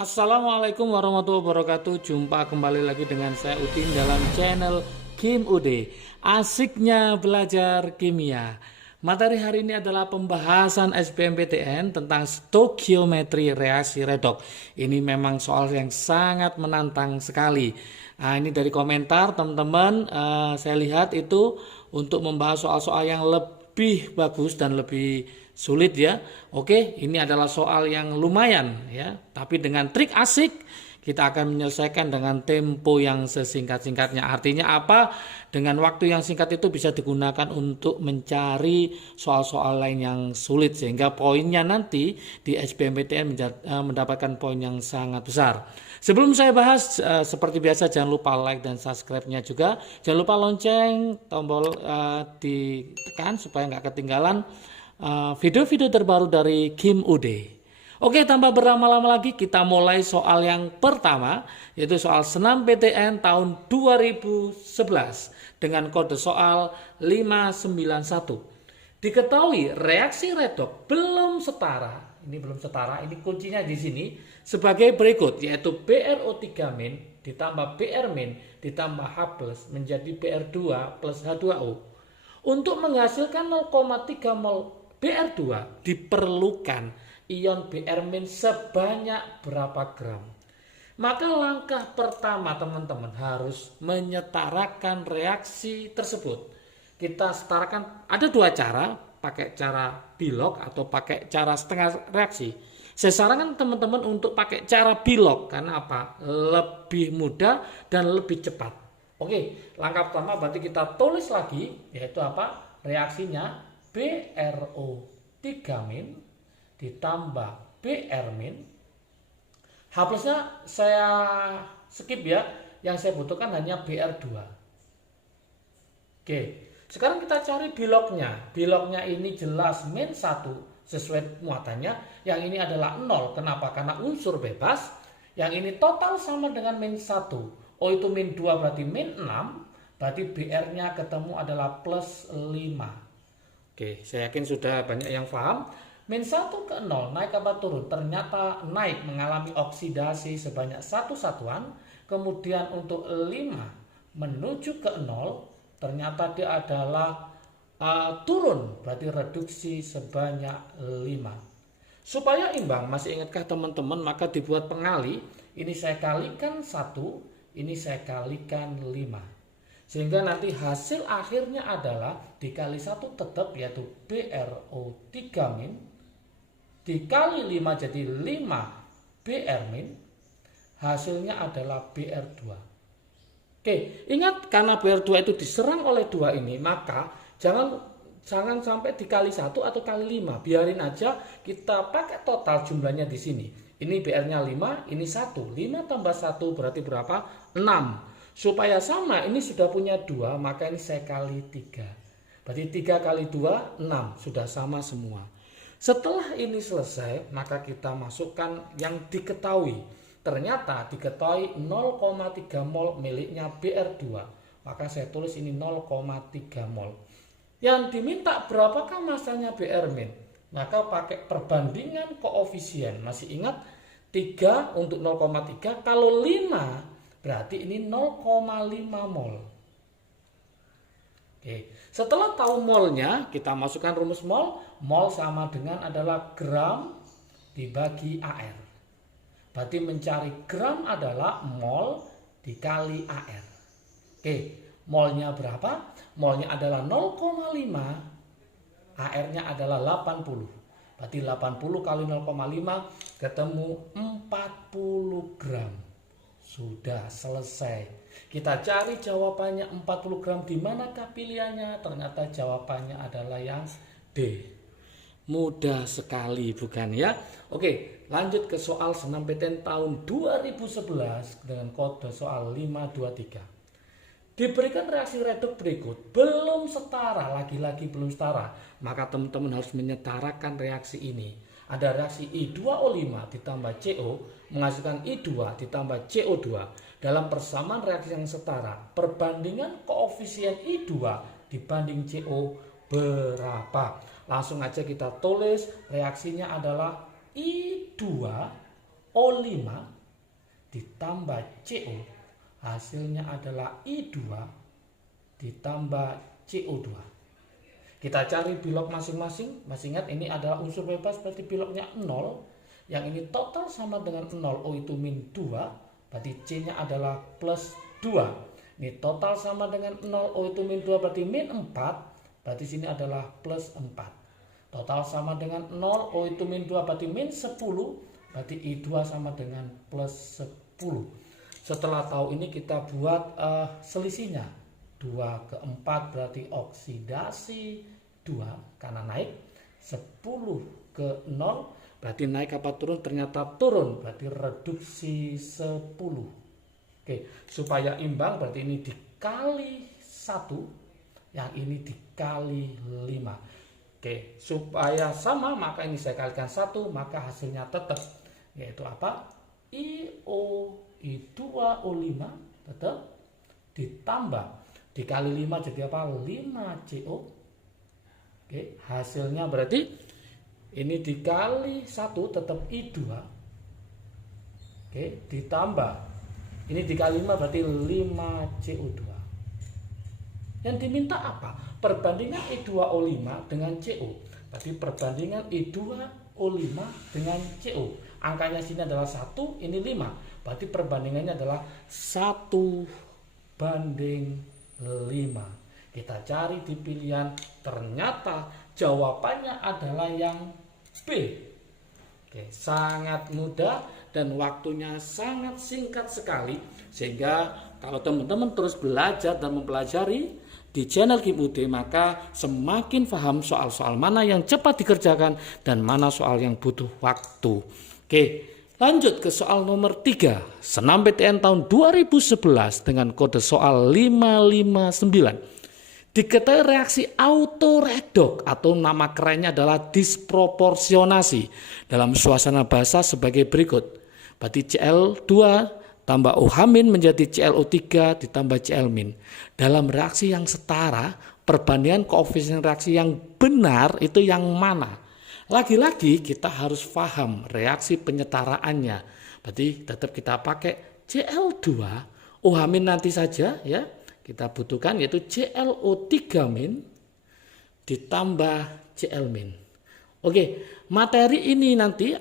Assalamualaikum warahmatullahi wabarakatuh. Jumpa kembali lagi dengan saya Udin dalam channel Kim Ude. Asiknya belajar kimia. Materi hari ini adalah pembahasan SBMPTN tentang stokiometri reaksi redoks. Ini memang soal yang sangat menantang sekali. Nah, ini dari komentar teman-teman, saya lihat itu untuk membahas soal-soal yang lebih bagus dan lebih sulit ya. Oke, ini adalah soal yang lumayan ya, tapi dengan trik asik kita akan menyelesaikan dengan tempo yang sesingkat-singkatnya. Artinya apa? Dengan waktu yang singkat itu bisa digunakan untuk mencari soal-soal lain yang sulit sehingga poinnya nanti di SBMPTN mendapatkan poin yang sangat besar. Sebelum saya bahas, seperti biasa jangan lupa like dan subscribe-nya juga. Jangan lupa lonceng, tombol ditekan supaya nggak ketinggalan video-video terbaru dari Kim Ude. Oke, tanpa berlama-lama lagi kita mulai soal yang pertama, yaitu soal senam PTN tahun 2011 dengan kode soal 591. Diketahui reaksi redoks belum setara, ini kuncinya di sini sebagai berikut, yaitu BrO3- ditambah Br- ditambah H+ menjadi Br2 plus H2O. Untuk menghasilkan 0,3 mol Br2 diperlukan ion Br- sebanyak berapa gram? Maka langkah pertama teman-teman harus menyetarakan reaksi tersebut. Kita setarakan, ada dua cara, pakai cara bilog atau pakai cara setengah reaksi. Saya sarankan teman-teman untuk pakai cara bilog karena apa? Lebih mudah dan lebih cepat. Oke, langkah pertama berarti kita tulis lagi, yaitu apa? Reaksinya BrO3- ditambah Br-, H+-nya saya skip ya, yang saya butuhkan hanya Br2. Oke, sekarang kita cari bilognya. Bilognya ini jelas -1 sesuai muatannya, yang ini adalah 0. Kenapa? Karena unsur bebas. Yang ini total sama dengan -1. Oh, itu -2 berarti -6, berarti Br-nya ketemu adalah +5. Oke, saya yakin sudah banyak yang paham. -1 ke 0 naik apa turun? Ternyata naik, mengalami oksidasi sebanyak 1 satuan. Kemudian untuk 5 menuju ke 0 ternyata dia adalah turun, berarti reduksi sebanyak 5. Supaya imbang, masih ingatkah teman-teman? Maka dibuat pengali. Ini saya kalikan 1, ini saya kalikan 5. Sehingga nanti hasil akhirnya adalah dikali 1 tetap, yaitu BrO3- dikali 5 jadi 5 Br-, hasilnya adalah Br2. Oke, ingat karena Br2 itu diserang oleh 2 ini, maka jangan sampai dikali 1 atau kali 5. Biarin aja kita pakai total jumlahnya di sini. Ini Br-nya 5, ini 1. 5 tambah 1 berarti berapa? 6. Supaya sama, ini sudah punya 2, maka ini saya kali 3. Berarti 3 kali 2, 6. Sudah sama semua. Setelah ini selesai, maka kita masukkan yang diketahui. Ternyata diketahui 0,3 mol miliknya Br2. Maka saya tulis ini 0,3 mol. Yang diminta berapakah masanya Br-, maka pakai perbandingan koefisien. Masih ingat 3 untuk 0,3, kalau 5 berarti ini 0,5 mol. Oke, setelah tahu molnya, kita masukkan rumus mol. Mol sama dengan adalah gram dibagi AR. Berarti mencari gram adalah mol dikali AR. Oke, molnya berapa? Molnya adalah 0,5, AR-nya adalah 80. Berarti 80 kali 0,5 ketemu 40 gram. Sudah selesai. Kita cari jawabannya 40 gram, di manakah pilihannya? Ternyata jawabannya adalah yang D. Mudah sekali bukan ya? Oke, lanjut ke soal senam PTN tahun 2011 dengan kode soal 523. Diberikan reaksi redoks berikut, belum setara, lagi-lagi belum setara. Maka teman-teman harus menyetarakan reaksi ini. Ada reaksi I2O5 ditambah CO menghasilkan I2 ditambah CO2. Dalam persamaan reaksi yang setara, perbandingan koefisien I2 dibanding CO berapa? Langsung aja kita tulis, reaksinya adalah I2 O5 ditambah CO, hasilnya adalah I2 ditambah CO2. Kita cari bilog masing-masing. Masih ingat ini adalah unsur bebas, berarti bilognya 0. Yang ini total sama dengan 0, O itu min 2, berarti C-nya adalah plus 2. Ini total sama dengan 0, O itu min 2, berarti min 4, berarti sini adalah plus 4. Total sama dengan 0, O itu min 2, berarti min 10, berarti I2 sama dengan plus 10. Setelah tahu ini kita buat selisihnya. 2 ke 4 berarti oksidasi 2 karena naik. 10 ke 0 berarti naik apa turun? Ternyata turun, berarti reduksi 10. Oke, supaya imbang berarti ini dikali 1, yang ini dikali 5. Oke, supaya sama maka ini saya kalikan 1, maka hasilnya tetap yaitu apa? IO I2O5 tetap ditambah dikali 5 jadi apa? 5CO. Oke, hasilnya berarti ini dikali 1 tetap I2. Oke, ditambah ini dikali 5 berarti 5CO2. Yang diminta apa? Perbandingan I2O5 dengan CO. Berarti perbandingan I2O5 dengan CO. Angkanya sini adalah 1, ini 5. Berarti perbandingannya adalah 1:5. Kita cari di pilihan, ternyata jawabannya adalah yang B. Oke, sangat mudah dan waktunya sangat singkat sekali. Sehingga kalau teman-teman terus belajar dan mempelajari di channel Kim UD, maka semakin paham soal-soal mana yang cepat dikerjakan dan mana soal yang butuh waktu. Oke, lanjut ke soal nomor 3. Senam PTN tahun 2011 dengan kode soal 559. Diketahui reaksi autoredok atau nama kerennya adalah disproporsionasi dalam suasana basa sebagai berikut. Berarti Cl2 tambah OH- menjadi ClO3 ditambah Cl-. Dalam reaksi yang setara, perbandingan koefisien reaksi yang benar itu yang mana? Lagi-lagi kita harus paham reaksi penyetaraannya. Berarti tetap kita pakai Cl2, OH- nanti saja ya. Kita butuhkan yaitu ClO3- ditambah Cl-. Oke, materi ini nanti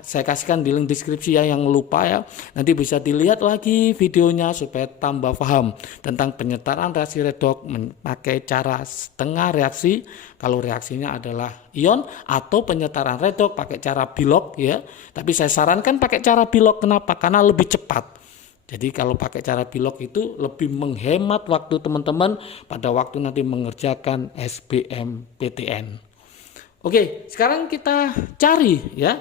saya kasihkan di link deskripsi ya, yang lupa ya. Nanti bisa dilihat lagi videonya supaya tambah paham tentang penyetaraan reaksi redok memakai cara setengah reaksi kalau reaksinya adalah ion, atau penyetaraan redok pakai cara bilog ya. Tapi saya sarankan pakai cara bilog, kenapa? Karena lebih cepat. Jadi kalau pakai cara bilog itu lebih menghemat waktu teman-teman pada waktu nanti mengerjakan SBMPTN. Oke, sekarang kita cari ya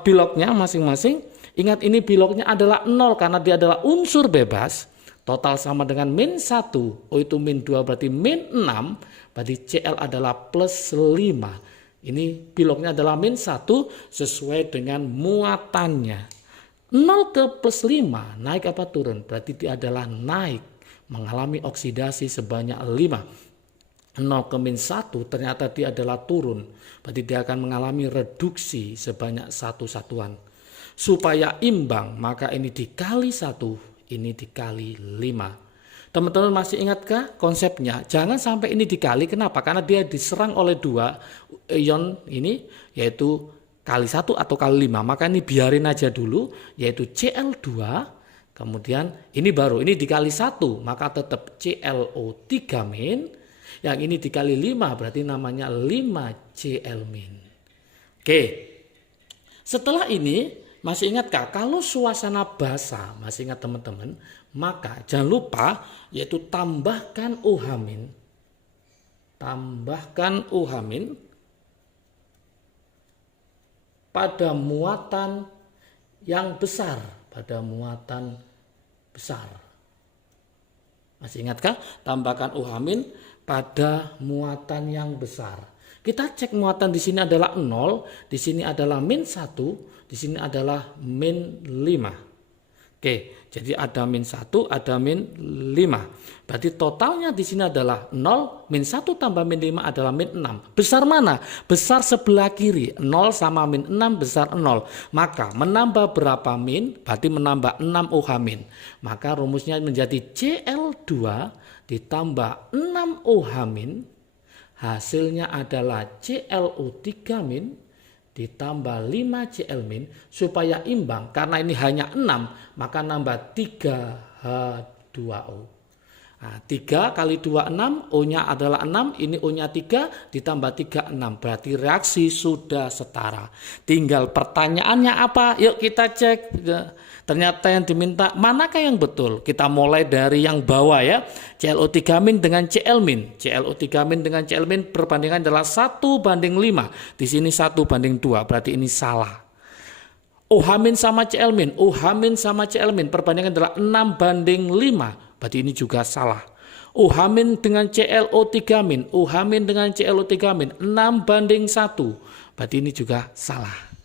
bilognya masing-masing. Ingat ini bilognya adalah 0 karena dia adalah unsur bebas. Total sama dengan min 1, O itu min 2 berarti min 6, berarti Cl adalah plus 5. Ini bilognya adalah min 1 sesuai dengan muatannya. 0 ke plus 5 naik apa turun? Berarti dia adalah naik, mengalami oksidasi sebanyak 5. 0 ke min 1 ternyata dia adalah turun, berarti dia akan mengalami reduksi sebanyak 1 satuan. Supaya imbang maka ini dikali 1, ini dikali 5. Teman-teman masih ingatkah konsepnya? Jangan sampai ini dikali, kenapa? Karena dia diserang oleh 2 ion ini, yaitu kali 1 atau kali 5, maka ini biarin aja dulu, yaitu Cl2, kemudian ini baru, ini dikali 1, maka tetap ClO3-, yang ini dikali 5, berarti namanya 5Cl-. Oke, setelah ini, masih ingatkah, kalau suasana basa, masih ingat teman-teman, maka jangan lupa, yaitu tambahkan OH-, tambahkan OH- pada muatan yang besar, pada muatan besar. Masih ingatkah? Tambahkan OH- pada muatan yang besar. Kita cek muatan di sini adalah 0, di sini adalah min 1, di sini adalah min 5. Oke, jadi ada min 1, ada min 5. Berarti totalnya di sini adalah 0, min 1 tambah min 5 adalah min 6. Besar mana? Besar sebelah kiri. 0 sama min 6 besar 0. Maka menambah berapa min? Berarti menambah 6 OH min. Maka rumusnya menjadi Cl2 ditambah 6 OH min. Hasilnya adalah ClO3 min ditambah 5 Cl min, supaya imbang karena ini hanya 6 maka nambah 3H2O. Nah, 3 kali 2 6, O nya adalah 6, ini O nya 3 ditambah 3 6, berarti reaksi sudah setara. Tinggal pertanyaannya apa? Yuk kita cek. Ternyata yang diminta manakah yang betul? Kita mulai dari yang bawah ya. ClO3 min dengan Cl min. ClO3 min dengan Cl min perbandingan adalah 1 banding 5. Di sini 1 banding 2, berarti ini salah. OH min sama Cl min. OH min sama Cl min perbandingan adalah 6 banding 5. Berarti ini juga salah. OH min dengan ClO3 min. OH min dengan ClO3 min 6 banding 1. Berarti ini juga salah.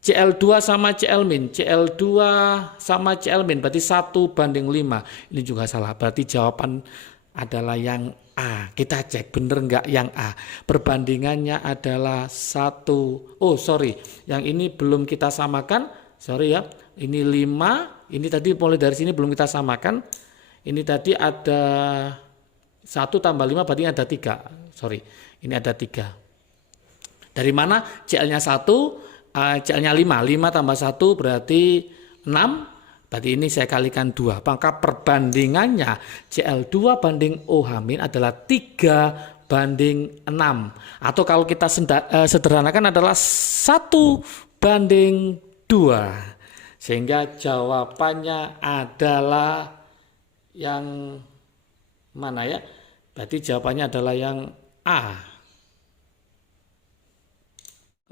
Cl2 sama Cl min, Cl2 sama Cl min berarti 1 banding 5. Ini juga salah, berarti jawaban adalah yang A. Kita cek bener nggak yang A. Perbandingannya adalah 1. Oh sorry, yang ini belum kita samakan. Sorry ya, ini 5. Ini tadi mulai dari sini belum kita samakan. Ini tadi ada 1 tambah 5 berarti ada 3. Sorry, ini ada 3. Dari mana? Cl-nya 1. Cl-nya 5 tambah 1 berarti 6, berarti ini saya kalikan 2, maka perbandingannya Cl2 banding OH min adalah 3 banding 6, atau kalau kita sederhanakan adalah 1 banding 2, sehingga jawabannya adalah yang mana ya? Berarti jawabannya adalah yang A.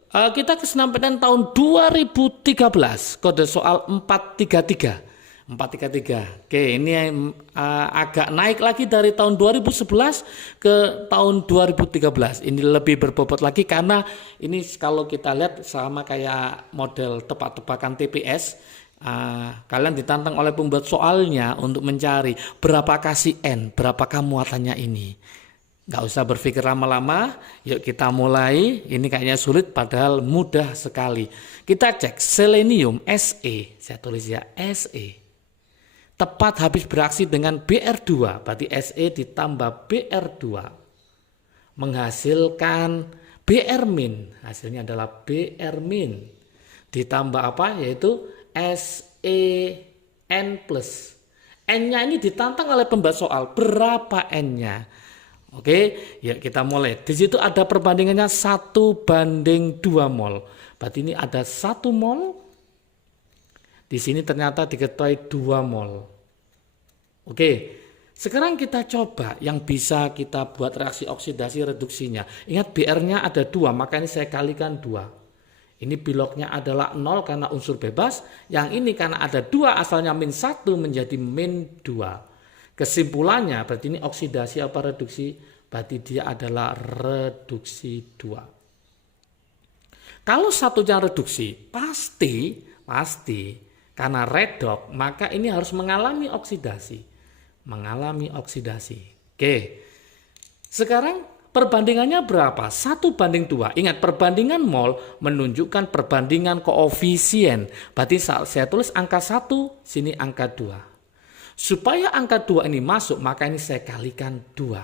Kita kesampaian tahun 2013, kode soal 433. 433. Oke, ini agak naik lagi dari tahun 2011 ke tahun 2013. Ini lebih berbobot lagi karena ini kalau kita lihat sama kayak model tebak-tebakan TPS. Kalian ditantang oleh pembuat soalnya untuk mencari berapakah si N, berapakah muatannya ini. Nggak usah berpikir lama-lama, yuk kita mulai. Ini kayaknya sulit padahal mudah sekali. Kita cek selenium Se, saya tulis ya Se. Tepat habis bereaksi dengan Br2, berarti Se ditambah Br2. Menghasilkan Br min, hasilnya adalah Br min. Ditambah apa? Yaitu SeN+. N-nya ini ditantang oleh pembuat soal, berapa N-nya? Oke, ya kita mulai. Di situ ada perbandingannya 1 banding 2 mol. Berarti ini ada 1 mol. Di sini ternyata diketahui 2 mol. Oke, sekarang kita coba yang bisa kita buat reaksi oksidasi reduksinya. Ingat Br-nya ada 2, maka ini saya kalikan 2. Ini biloknya adalah 0 karena unsur bebas. Yang ini karena ada 2 asalnya min 1 menjadi min 2. Kesimpulannya berarti ini oksidasi apa reduksi? Berarti dia adalah reduksi 2. Kalau satunya reduksi pasti karena redox maka ini harus mengalami oksidasi. Oke. Sekarang perbandingannya berapa? 1 banding 2. Ingat perbandingan mol menunjukkan perbandingan koefisien. Berarti saya tulis angka 1, sini angka 2. Supaya angka 2 ini masuk, maka ini saya kalikan 2.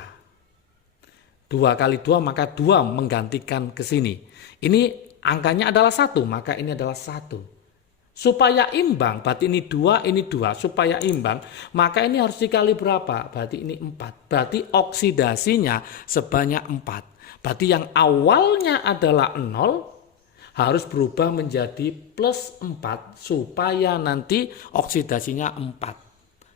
2 kali 2, maka 2 menggantikan ke sini. Ini angkanya adalah 1, maka ini adalah 1. Supaya imbang, berarti ini 2, ini 2. Supaya imbang, maka ini harus dikali berapa? Berarti ini 4. Berarti oksidasinya sebanyak 4. Berarti yang awalnya adalah 0, harus berubah menjadi plus 4, supaya nanti oksidasinya 4.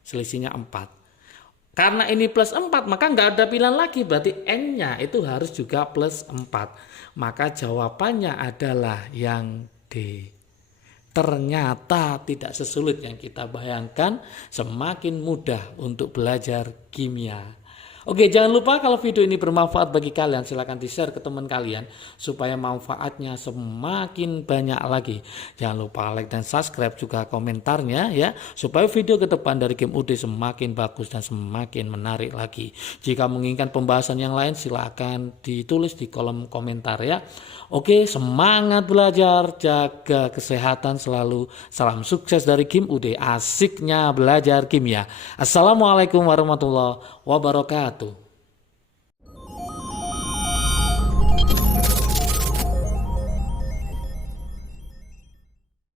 Selisihnya 4. Karena ini plus 4 maka nggak ada pilihan lagi, berarti N-nya itu harus juga plus 4. Maka jawabannya adalah yang D. Ternyata tidak sesulit yang kita bayangkan, semakin mudah untuk belajar kimia. Oke, jangan lupa kalau video ini bermanfaat bagi kalian, silahkan di-share ke teman kalian supaya manfaatnya semakin banyak lagi. Jangan lupa like dan subscribe juga komentarnya ya, supaya video ke depan dari Game UD semakin bagus dan semakin menarik lagi. Jika menginginkan pembahasan yang lain silahkan ditulis di kolom komentar ya. Oke, semangat belajar, jaga kesehatan selalu. Salam sukses dari Game UD, asiknya belajar kimia. Assalamualaikum warahmatullahi wabarakatuh.